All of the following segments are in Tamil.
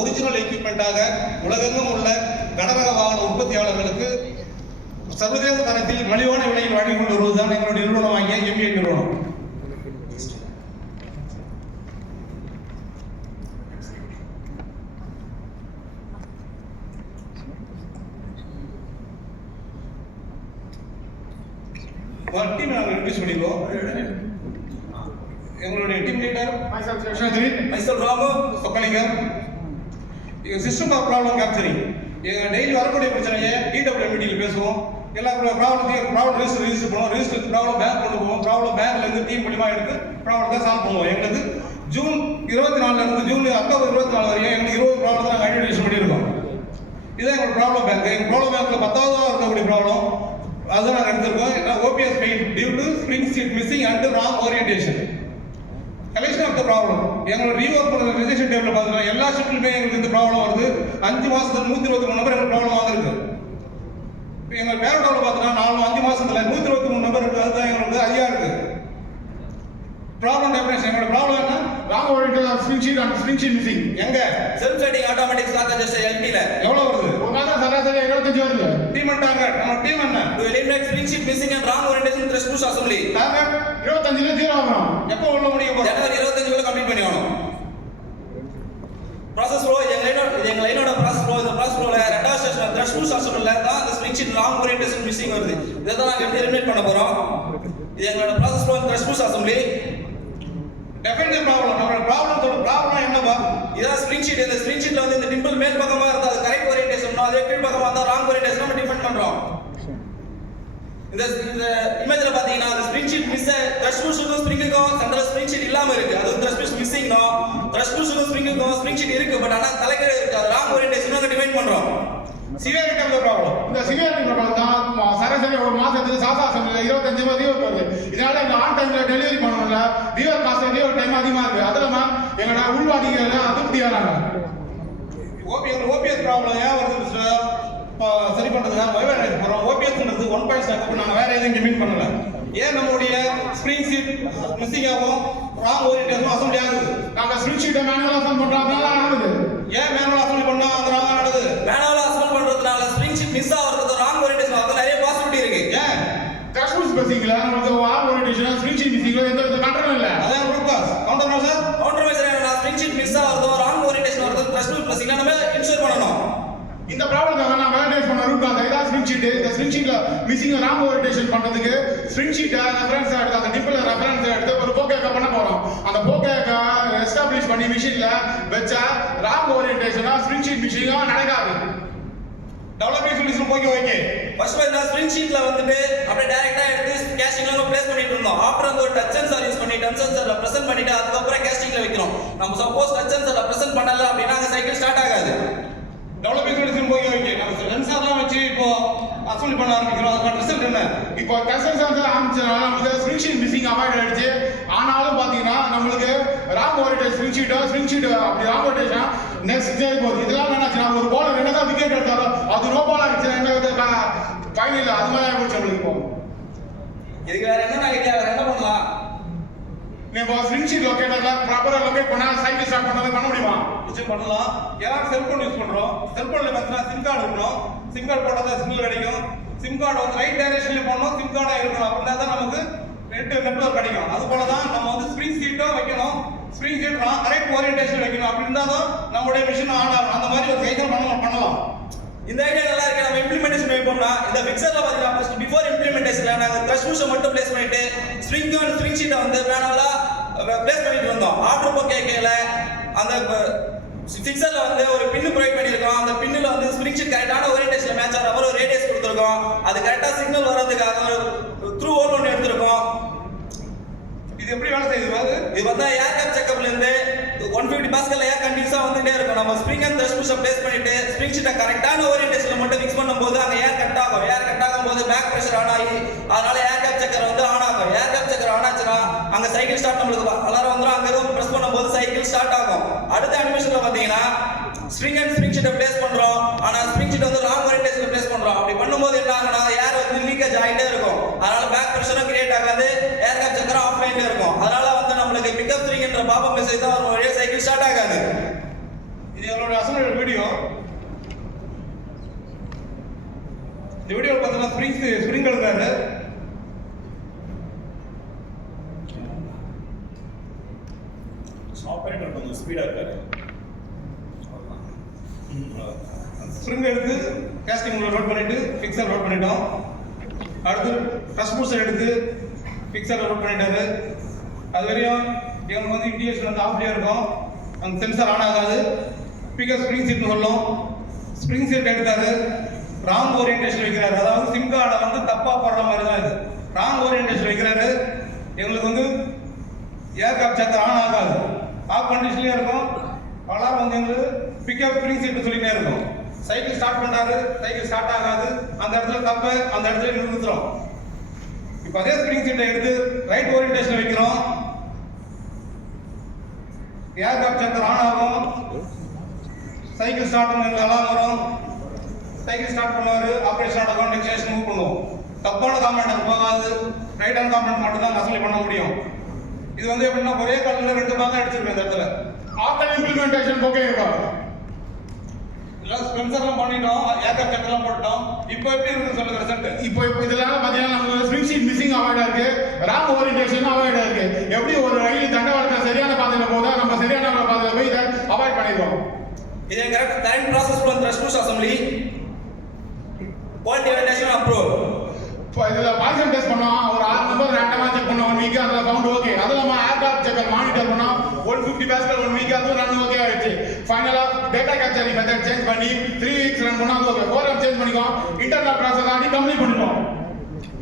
ஒரிஜினல் எக்யூப்மெண்ட்டாக உலகெங்கும் உள்ள கனரக வாகன உற்பத்தியாளர்களுக்கு சர்வதேச தரத்தில் மலிவான விலையில் வழங்கி கொண்டு வருவதுதான் எங்களுடைய நிறுவனமாகிய எம்ஏ நிறுவனம். டீம் நாங்கள் இன்ட்ரடியூஸ் பண்ணிடுவோம். எங்களுடைய team leader myself Ramu Chokkalingam. System of problem capturing எங்கள் டெய்லி வரக்கூடிய பிரச்சனையை DWM மீட்டிங்கில் பேசுவோம். எல்லா ப்ராப்ளம் ரிஜிஸ்டர் பண்ணுவோம். ரிஜிஸ்டர் ப்ராப்ளம் பேங்க் கொண்டு போவோம். ப்ராப்ளம் பேங்க்லேருந்து டீம் மூலிமா எடுத்து ப்ராப்ளத்தை சால்வ் பண்ணுவோம். எங்களுக்கு ஜூன் 24 ஜூன் அக்டோபர் 24 வரையும் எங்களுக்கு 20 ப்ராப்ளம் தான் நாங்கள் ஐடென்டிஃபை பண்ணியிருக்கோம். இதுதான் எங்களோட ப்ராப்ளம் பேங்க். எங்கள் ப்ராப்ளம் பேங்க்கில் 10வது இருக்கக்கூடிய ப்ராப்ளம் அதுதான் நாங்கள் எடுத்திருக்கோம். OPS fail due to spring seat missing and wrong orientation. Collection of the problem எங்களோட ரீஒர்க் பண்ணுற ரிஜிஸ்ட்ரேஷன் டேபிள் பார்த்தீங்கன்னா எல்லா ஷிஃப்ட்லையுமே எங்களுக்கு இந்த ப்ராப்ளம் வருது. 5 மாதத்துல 123 நம்பர் எங்களுக்கு ப்ராப்ளம் வாங்கிருக்கு. இப்போ எங்கள் பேரோட்டாவில் பார்த்தீங்கன்னா 5 மாதத்துல 123 நம்பர் இருக்குது. அதுதான் எங்களுக்கு அதிகம் இருக்குது. ப்ராப்ளம் டெஃபினேஷன் எங்களோட ப்ராப்ளம் என்ன? Wrong orientation spring sheet and spring sheet missing. எங்க self setting automatic stock adjuster LT-ல எவ்வளவு வருது? ஒரு மாதம் சராசரி 25 வருது. டீம் டார்கெட் நம்ம டீம் என்ன? To eliminate spring sheet missing and wrong orientation thrust bush assembly. Target 25ல 0 ஆகணும். எப்போ உள்ள முடியும்? ஜனவரி 25 குள்ள கம்ப்ளீட் பண்ணிடணும். ப்ராசஸ் ஃப்ளோ எங்க லைனோட ப்ராசஸ் ஃப்ளோ. இந்த ப்ராசஸ் ஃப்ளோல ரெண்டாவது ஸ்டேஷன் த்ரெஷ் புஷ் அசெம்பிளில தான் இந்த spring sheet wrong orientation missing வருது. இத தான் நாங்க எலிமினேட் பண்ண போறோம். இது எங்களோட process flow thrust bush assembly. Definite problem நம்மளோட ப்ராப்ளம் என்னப்பா? இதான் ஸ்ப்ரிங் ஷீட். இந்த ஸ்ப்ரிங் ஷீட்ல வந்து இந்த டிம்பிள் மேல் பக்கமா இருந்தா அது கரெக்ட் ஓரியன்டேஷன், அதே கீழ் பக்கமா இருந்தா ராங் ஓரியன்டேஷன் நம்ம டிஃபைன் பண்றோம். இந்த இமேஜ்ல பாத்தீங்கன்னா அந்த ஸ்ப்ரிங் ஷீட் மிஸ் த்ரெஷ் புஷ்க்கும் ஸ்ப்ரிங்குக்கும் சென்டர் ஸ்ப்ரிங் ஷீட் இல்லாம இருக்கு. அது த்ரெஷ் புஷ் மிஸ்ஸிங்னோ த்ரெஷ் புஷ்க்கும் ஸ்ப்ரிங்குக்கும் ஸ்ப்ரிங் ஷீட் இருக்கு. பட் ஆனா தலைகீழ இருக்கு. அது ராங் ஓரியன்டேஷன் நாங்க டிஃபைன் பண்றோம். Severity of the problem. இந்த சிவியாரிட்டி ப்ராப்ளம் தான் சராசரி ஒரு மாசத்துக்கு சாசா அசெம்பிளில 25 ரூபாய் வருது. இதனால எங்க ஆன் டைம்ல டெலிவரி பண்ணணும்ல வியூவர் காஸ்ட் டைம் அதிகமா இருக்கு. அதுல எங்களோட உள்வாதிகள் அதிருப்தி வராங்க. ஓபிஎஸ் ப்ராப்ளம் ஏன் வருது சார்? சரி பண்றதுக்காக வைவேரேஜ் போறோம். ஓபிஎஸ்ன்றது 1.7 நாங்க வேற எதுவும் மீன் பண்ணல. ஏன் நம்மளுடைய ஸ்ப்ரிங் சீட் மிஸ்ஸிங் ஆகும், ராங் ஓரியன்டேஷன் அசெம்பிளி ஆகுது? நாங்க ஸ்ப்ரிங் ஷீட்டை மேனுவல் அசெம்பிள் பண்றதுனால ஆகுது. ஏன் மேனுவல் அசெம்பிளி பண்ணா அந்த ராங்கா நடக்குது? மேனுவல் அசெம்பிள் பண்றதுனால ஸ்ப்ரிங் ஷீட் மிஸ் ஆகுறது ராங் ஓரியன்டேஷன் ஆகுது. நிறைய பாசிபிலிட்டி இருக்கு. ஏன் த்ரெஷ் புஷ் மிஸ்ஸிங்ல நமக்கு ராங் ஓரியன்டேஷன் ஸ்ப்ரிங் ஷீட் மிஸ்ஸிங்ல எந்த வித கண்ட்ரோலும் இல்ல. அதான் root cause counter measure. Counter measure என்ன? ஸ்ப்ரிங் ஷீட் மிஸ் ஆகுறதோ ராங் ஓரியன்டேஷன் ஆகுறதோ த்ரெஷ் புஷ் மிஸ்ஸிங்ல நம்ம இன்ஷூர் பண்ணனும். இந்த ப்ராப்ளம்காக நான் வேலிடேட் பண்ண ரூட் காஸ் இதான் ஸ்ப்ரிங் ஷீட். இந்த ஸ்ப்ரிங் ஷீட்ல மிஸ்ஸிங் ராங் ஓரியன்டேஷன் பண்றதுக்கு ஸ்ப்ரிங் ஷீட்டை ரெஃபரன்ஸ் எடுத்து அந்த டிம்பிள் ரெஃபரன்ஸ் எடுத்து ஒரு போக்கேக்க பண்ண போறோம். அந்த போக்கேக்க எஸ்டாப்லிஷ் பண்ணி மிஷின்ல வச்சா ராங் ஓரியன்டேஷனா ஸ்ப்ரிங் ஷீட் மிஷினா நடக்காது. Developing solution okay. ஃபர்ஸ்ட் இந்த ஸ்ப்ரிங் ஷீட்ல வந்துட்டு அப்படியே டைரக்டா எடுத்து கேஸ்டிங்ல நம்ம பிளேஸ் பண்ணிட்டு இருந்தோம். ஆஃப்டர் அந்த ஒரு டச் சென்சார் யூஸ் பண்ணி டச் சென்சார்ல பிரசன்ட் பண்ணிட்டு அதுக்கு அப்புறம் கேஸ்டிங்ல வைக்கிறோம். நம்ம சப்போஸ் டச் சென்சார்ல பிரசன்ட் பண்ணல அப்படினா அந்த சைக்கிள் ஸ்டார்ட் ஆகாது. Developing solution okay. நம்ம சென்சார்லாம் வச்சு இப்போ அசெம்பிளி பண்ண ஆரம்பிக்கிறோம். அதுக்கு ரிசல்ட் என்ன? இப்போ டச் சென்சார் ஆரம்பிச்சனால நமக்கு ஸ்ப்ரிங் ஷீட் மிஸ்ஸிங் அவாய்ட் ஆயிடுச்சு. ஆனாலும் பாத்தீங்கன்னா நம்மளுக்கு ராங் ஓரியன்டேஷன் ஸ்ப்ரிங் ஷீட் அப்படி ராங் ஓரியன்டேஷன் நெக்ஸ்ட் டே போகுது. இதெல்லாம் என்னாச்சுன்னா ஒரு பாலர் என்னதான் விக்கெட் எடுத்தாலும் அது நோ பால் ஆயிடுச்சு. என்ன ஃபைனல் அது மாதிரி ஆயிடுச்சு நம்மளுக்கு. இப்போ இதுக்கு வேற என்ன ஐடியா? வேற என்ன பண்ணலாம்? நீங்க ஸ்ப்ரிங் ஷீட் லொகேட்டர்ல ப்ராப்பரா லொகேட் பண்ணா சைக்கிள் ஸ்டார்ட் பண்ண முடியுமா? நிச்சயம் பண்ணலாம். எல்லாரும் செல்போன் யூஸ் பண்றோம். செல்போன்ல பார்த்தீங்கன்னா சிம் கார்டு இருக்கணும். சிம் கார்டு போட்டா தான் சிக்னல் கிடைக்கும். சிம் கார்டு வந்து ரைட் டைரக்ஷன்ல போடணும். சிம் கார்டா இருக்கணும். அப்படின்னா தான் நமக்கு நெட்வொர்க் கிடைக்கும். அது போல தான் நம்ம வந்து ஸ்ப்ரிங் சீட்டும் வைக்கணும். ஸ்ப்ரிங் சீட் கரெக்ட் ஓரியன்டேஷன் வைக்கணும். அப்படி இருந்தா தான் நம்மளுடைய மிஷின் ஆன் ஆகும். அந்த மாதிரி ஒரு சைக்கிள் பண்ணலாம். இந்த ஐடியா நல்லா இருக்கு. நம்ம இம்ப்ளிமெண்டேஷன் வைப்போம்னா இந்த ஃபிக்சர்ல பாத்தீங்கன்னா ஃபர்ஸ்ட் பிஃபோர் இம்ப்ளிமெண்டேஷன்ல நாங்க த்ரெஷ் புஷ் மட்டும் பிளேஸ் பண்ணிட்டு ஸ்ப்ரிங் ஷீட்டை வந்து மேனுவலா பிளேஸ் பண்ணிட்டு இருந்தோம். ஆர்டர் போக்கேல அந்த ஃபிக்சர்ல வந்து ஒரு பின் ப்ரொவைட் பண்ணிருக்கோம். அந்த பின்ல வந்து ஸ்ப்ரிங் ஷீட் கரெக்டான ஓரியன்டேஷன்ல மேட்ச் ஆகிற மாதிரி ஒரு ரேடியஸ் கொடுத்திருக்கோம். அது கரெக்டா சிக்னல் வர்றதுக்காக ஒரு த்ரூ ஹோல் ஒன்று எடுத்திருக்கோம். இது எப்படி வேலை செய்யுது? இது வந்து ஏர் கேப் செக்கப்ல இருந்து 150 பாஸ்கல் ஏர் கண்டினியூஸா வந்துட்டே இருக்கும். நம்ம spring and thrust bush place பண்ணிட்டு ஸ்ப்ரிங் ஷீட்டை கரெக்டான ஓரியன்டேஷன்ல மட்டும் ஃபிக்ஸ் பண்ணும்போது அங்க ஏர் கட் ஆகும். ஏர் கட் ஆகும்போது பேக் பிரஷர் ஆன் ஆகி அதனால ஏர் கேப் செக்கர் வந்து ஆன் ஆகும். ஏர் கேப் செக்கர் ஆன் ஆச்சுன்னா அங்க சைக்கிள் ஸ்டார்ட் நம்மளுக்கு அலாரம் வந்துரும். அங்க இருந்து பிரஸ் பண்ணும்போது சைக்கிள் ஸ்டார்ட் ஆகும். அடுத்த அனிமேஷன்ல பாத்தீங்கன்னா ஸ்ப்ரிங் ஷீட்டை பிளேஸ் பண்றோம். ஆனா ஸ்ப்ரிங் ஷீட் வந்து ராங் ஓரியன்டேஷன்ல பிளேஸ் பண்றோம். அப்படி பண்ணும்போது என்ன ஆகும்னா ஏர் வந்து லீக்கேஜ் ஆயிட்டே இருக்கும். அதனால பேக் பிரஷரும் கிரியேட் ஆகாது. ஏர் கேப் செக்கர் ஆஃப்லைன்ல இருக்கும். அதனால வந்து நம்மளுக்கு பிக்கப் 3ன்ற பாப்பப் மெசேஜ் தான் வரும். ஒரே சைக்கிள் ஸ்டார்ட் ஆகாது. இது எங்களோட என்னோட அசம்பிளி வீடியோ. இந்த வீடியோவில் பார்த்தீங்கன்னா ஸ்ப்ரிங் எழுதுறாரு. ஆபரேட்டர் கொஞ்சம் ஸ்பீடா இருக்காரு. ஸ்ப்ரிங் எடுத்து கேஸ்டிங் லோட் பண்ணிட்டு ஃபிக்ஸர் லோட் பண்ணிட்டோம். அடுத்து ட்ரஸ் பூஸ்டர் எடுத்து ஃபிக்ஸர் லோட் பண்ணிட்டாரு. அது வரையும் இவங்க வந்து இண்டிகேஷன் வந்து ஆஃப்லியாக இருக்கும், அந்த சென்சார் ஆன் ஆகாது. ஸ்பீக்கர் ஸ்ப்ரிங் சீட்னு சொல்லும். ஸ்ப்ரிங் சீட் எடுத்தாரு, ராங் ஓரியன்டேஷன் வைக்கிறாரு. அதாவது சிம் கார்டை வந்து தப்பாக போடுற மாதிரி தான் இது. ராங் ஓரியன்டேஷன் வைக்கிறாரு. எங்களுக்கு வந்து ஏர்கிராஃப்ட் சக்கர் ஆன் ஆகாது, ஆஃப் கண்டிஷன்லேயே இருக்கும். அலாரம் வந்து எங்களுக்கு பிக்கப் ஸ்ப்ரிங் சீட்டு சொல்லிட்டே இருக்கும். சைக்கிள் ஸ்டார்ட் பண்ணாரு, சைக்கிள் ஸ்டார்ட் ஆகாது. அந்த இடத்துல தப்பு, அந்த இடத்துல நிறுத்துறோம். இப்போ அதே ஸ்ப்ரிங் சீட்டை எடுத்து ரைட் ஓரியன்டேஷன் வைக்கிறோம். ஏர்கிராஃப்ட் சக்கர் ஆன் ஆகும், சைக்கிள் ஸ்டார்ட் பண்ண அலாரம் வரும். சைக்கிள் ஸ்டார்ட் பண்ணுவாரு, ஆப்ரேஷன் நடக்கும், நெக்ஸ்ட் ஸ்டேஷன் மூவ் பண்ணுவோம். தப்பான காம்பனண்ட் போகாது, ரைட்டான காம்பனண்ட் மட்டும் தான் அசம்பிளி பண்ண முடியும். இது வந்து எப்படின்னா ஒரே கல்லில் 2 பாகம் அடிச்சிருக்கேன் இந்த இடத்துல. ஆஃப்டர் இம்ப்ளிமெண்டேஷன் ஓகே இருக்கா? எல்லாம் ஸ்பென்சர்லாம் பண்ணிட்டோம், ஏர்கிராஃப்ட் சக்கர்லாம் போட்டோம். இப்போ எப்படி இருக்குன்னு சொல்லுங்க ரிசல்ட். இப்போ இதனால பார்த்தீங்கன்னா நமக்கு ஸ்ப்ரிங் ஷீட் மிஸ்ஸிங் அவாய்டா இருக்கு, ராங் ஓரியன்டேஷன் அவாய்டா இருக்கு. எப்படி ஒரு ரயில் தண்டவாளத்தில் சரியான பாதையில் போதா நம்ம சரியான பாதையில் போய் இதை அவாய்ட் பண்ணிடுவோம். இது current process from thrust bush assembly quality validation approve. இப்போ இதில் பாய்சன் டெஸ்ட் பண்ணோம், ஒரு 6 நம்பர் ரேண்டமாக செக் பண்ணோம் 1 வீக், அதில் கவுண்ட் ஓகே. அதில் நம்ம ஏர்கிராஃப்ட் செக்கர் மானிட்டர் பண்ணோம் 150 பாஸ்கல் 1 வீக், அதுவும் ரன் ஓகே ஆயிடுச்சு. ஃபைனலாக டேட்டா கேப்சரிங் மெத்தட் சேஞ்ச் பண்ணி 3 வீக்ஸ் ரன் பண்ணோம், அது ஓகே. 4 டைம் சேஞ்ச் பண்ணிக்கோம், இன்டர்னல் ப்ராசஸ் ஆடி கம்ப்ளீட் பண்ணிட்டோம்.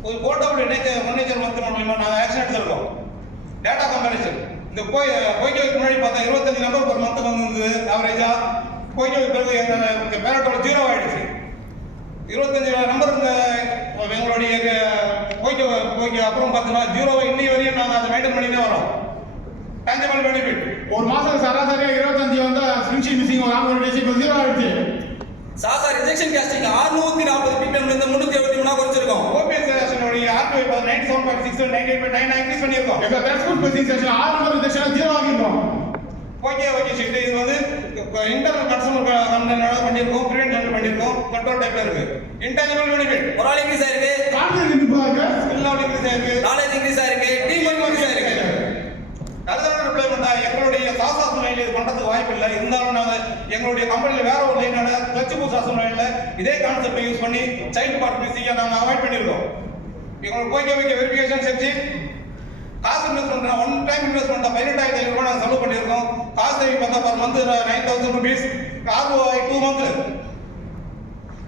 ஒரு போர்ட்டபிள் முன்னேச்சர் மந்த் மூலமா நாங்கள் ஆக்ஷன் எடுத்திருக்கோம். டேட்டா கம்பேரிசன் இந்த போய்க்கு முன்னாடி பார்த்தா 25 நம்பர் ஒரு மந்த் வந்திருந்தது ஆவரேஜா. போய்க்கு பிறகு எங்கள் பேரட்டோட 0 ஆயிடுச்சு. 25 நம்பர் எங்களுடைய போய்க்கு அப்புறம் பார்த்தீங்கன்னா 0 இன்னி வரையும் நாங்கள் அதை மெயின்டைன் பண்ணிட்டே வரோம். டேஞ்சபிள் பெனிஃபிட் ஒரு மாதம் சராசரியாக 25 வந்து ஸ்ப்ரிங் ஷீட் மிஸ்ஸிங் ஒரு ராங் ஓரியன்டேஷன் இப்போ 0 ஆயிடுச்சு. சாசா ரிஜெக்ஷன் காஸ்டிங் 640 ppm இருந்து 373 குறைச்சிருக்கோம். ஓபிஎஸ் செஷனுடைய ஆர்பிஐ 97.6 98.9 இன்க்ரீஸ் பண்ணியிருக்கோம். எங்கள் transport missing section 6 number rejection 0 ஆகிருக்கோம். ஓகே ஷீட் இது வந்து இன்டர்னல் கன்சூமர் கம்ப்ளைண்ட் பண்ணியிருக்கோம், ப்ரிவென்ட் ஹேண்டில் பண்ணியிருக்கோம், கண்ட்ரோல் டைப்ல இருக்கு. இன்டேஞ்சபிள் பெனிஃபிட் ஒரு ஆள் இன்க்ரீஸ் ஆயிருக்கு, கான்ஃபிடன்ஸ் இருக்கு, ஸ்கில் லெவல் இன்க்ரீஸ் ஆயிருக்கு, நாலேஜ் இன்க்ரீஸ் ஆயிருக்கு, டீம் இன்க்ரீஸ் ஆயிருக்கு. அதுதான் டிப்ளாய்மெண்டா எங்களுடைய சாசா சூழ்நிலையில் இது பண்றதுக்கு வாய்ப்பு இல்லை. இருந்தாலும் நாங்கள் எங்களுடைய கம்பெனியில் வேற ஒரு லைனான கிளச் பூசா சூழ்நிலையில் இதே கான்செப்டை யூஸ் பண்ணி சைல்ட் பார்ட் மிஸ்ஸிங்கை நாங்கள் அவாய்ட் பண்ணியிருக்கோம். எங்களுக்கு போய்க்க வெரிஃபிகேஷன் செஞ்சு காசு இன்வெஸ்ட்மெண்ட் 1 டைம் இன்வெஸ்ட்மெண்ட் 18,500 ரூபாய் நாங்கள் செலவு பண்ணியிருக்கோம். காசு சேவிங் பார்த்தா per month 9,000 rupees. ROI 2 months.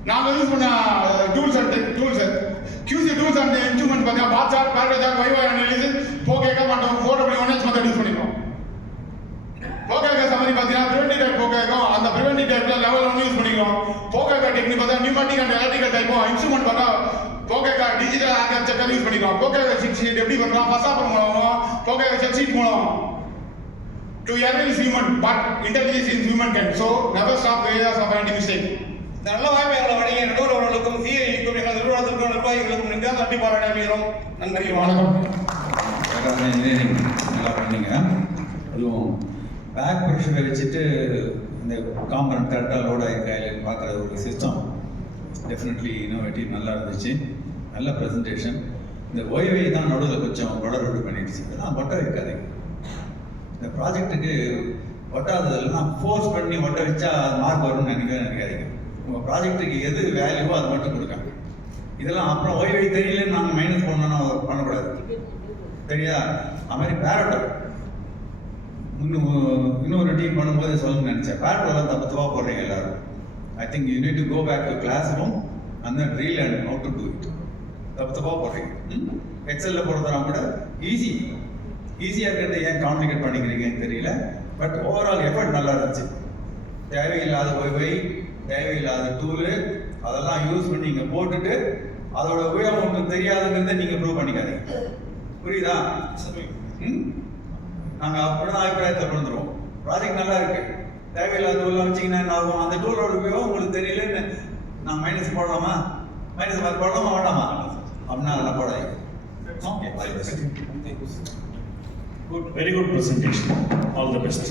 நாங்கள் யூஸ் பண்ண tools QC tools and instrument பார்த்தீங்கன்னா பாத் சார்ட், பேரட் சார்ட், வைவாய் அனாலிசிஸ், போகேக்கா மற்றும் 4W1H மெத்தட் யூஸ் பண்ணிருக்கோம். போகேக்கா சம்மரி பார்த்தீங்கன்னா ப்ரிவென்டிவ் டைப் போகேக்கும், அந்த ப்ரிவென்டிவ் டைப்ல லெவல் 1 யூஸ் பண்ணிக்கிறோம். போகேக்கா டெக்னிக் பார்த்தா நியூமேட்டிக் அண்ட் எலக்ட்ரிக்கல் டைப்பும், இன்ஸ்ட்ருமெண்ட் பார்த்தா போகேக்கா டிஜிட்டல் ஏர்கிராஃப்ட் செக்கர் யூஸ் பண்ணிக்கிறோம். போகேக்கா ஷீட் எப்படி பண்ணுறோம், ஃபசாப்பர் மூலமா போகேக்கா செக் ஷீட் மூலம். To error is human, but intelligence is human can. So never stop areas of any mistake. இந்த நல்ல வாய்ப்பை எங்களை வழங்கிய நடுவர் அவர்களுக்கும் சிஐக்கும் எங்கள் நிறுவனத்திற்கும் நிர்வாகிகளுக்கும் மிக நன்றி பாராட்டுகிறோம். நன்றி, வணக்கம். இன்ஜினியரிங் நல்லா பண்ணீங்க. அதுவும் பேக் ப்ரெஷரை வச்சுட்டு இந்த காம்பனண்ட் கரெக்டாக லோட் ஆகிருக்கா இல்லைன்னு பார்க்குற ஒரு சிஸ்டம் டெஃபினெட்லி இன்னோவேட்டிவ் நல்லா இருந்துச்சு. நல்ல ப்ரெசன்டேஷன். இந்த ஒய்வை தான் நடுவில் கொஞ்சம் வளரோடு பண்ணிடுச்சு. இதெல்லாம் ஒட்ட வைக்காதீங்க. இந்த ப்ராஜெக்ட்டுக்கு ஒட்டாததெல்லாம் ஃபோர்ஸ் பண்ணி ஒட்ட வச்சா மார்க் வரும்னு நினைக்காதீங்க. உங்கள் ப்ராஜெக்ட்டுக்கு எது வேல்யூவோ அது மட்டும் கொடுக்காங்க. இதெல்லாம் அப்புறம் ஒய்வை தெரியலன்னு நாங்கள் மைனஸ் பண்ணோன்னா பண்ணக்கூடாது. சரியா? அது மாதிரி பேரட்டோ இன்னொரு டீம் பண்ணும்போது சொல்லணும்னு நினச்சேன். பேரட்டோலாம் தப்பாக போடுறீங்க எல்லாரும். I think you need to go back to classroom and then relearn how to do it. தப்பாக போடுறீங்க. எக்ஸலில் போடுறதுனா கூட ஈஸியாக இருக்கிறத ஏன் காம்ப்ளிகேட் பண்ணிக்கிறீங்கன்னு தெரியல. பட் ஓவரால் எஃபர்ட் நல்லா இருந்துச்சு. தேவையில்லாத ஒய்வை, தேவையில்லாத டூலு அதெல்லாம் யூஸ் பண்ணி இங்கே போட்டுட்டு அதோட உபயோகம் உங்களுக்கு தெரியாதுங்கிறத நீங்கள் ப்ரூவ் பண்ணிக்காதீங்க. புரியுதா? நாங்கள் அப்படிதான் அபிப்பிராயத்தை கொண்டுருவோம். ப்ராஜெக்ட் நல்லா இருக்கு, தேவையில்லாத டூல்லாம் வச்சிங்கன்னா என்ன ஆகும்? அந்த டூலோட உபயோகம் உங்களுக்கு தெரியலன்னு நான் மைனஸ் போடலாமா? மைனஸ் மார்க் போடலாமா வேண்டாமா? அப்படின்னா அதெல்லாம் போடாதீங்க. Good, very good presentation. All the best.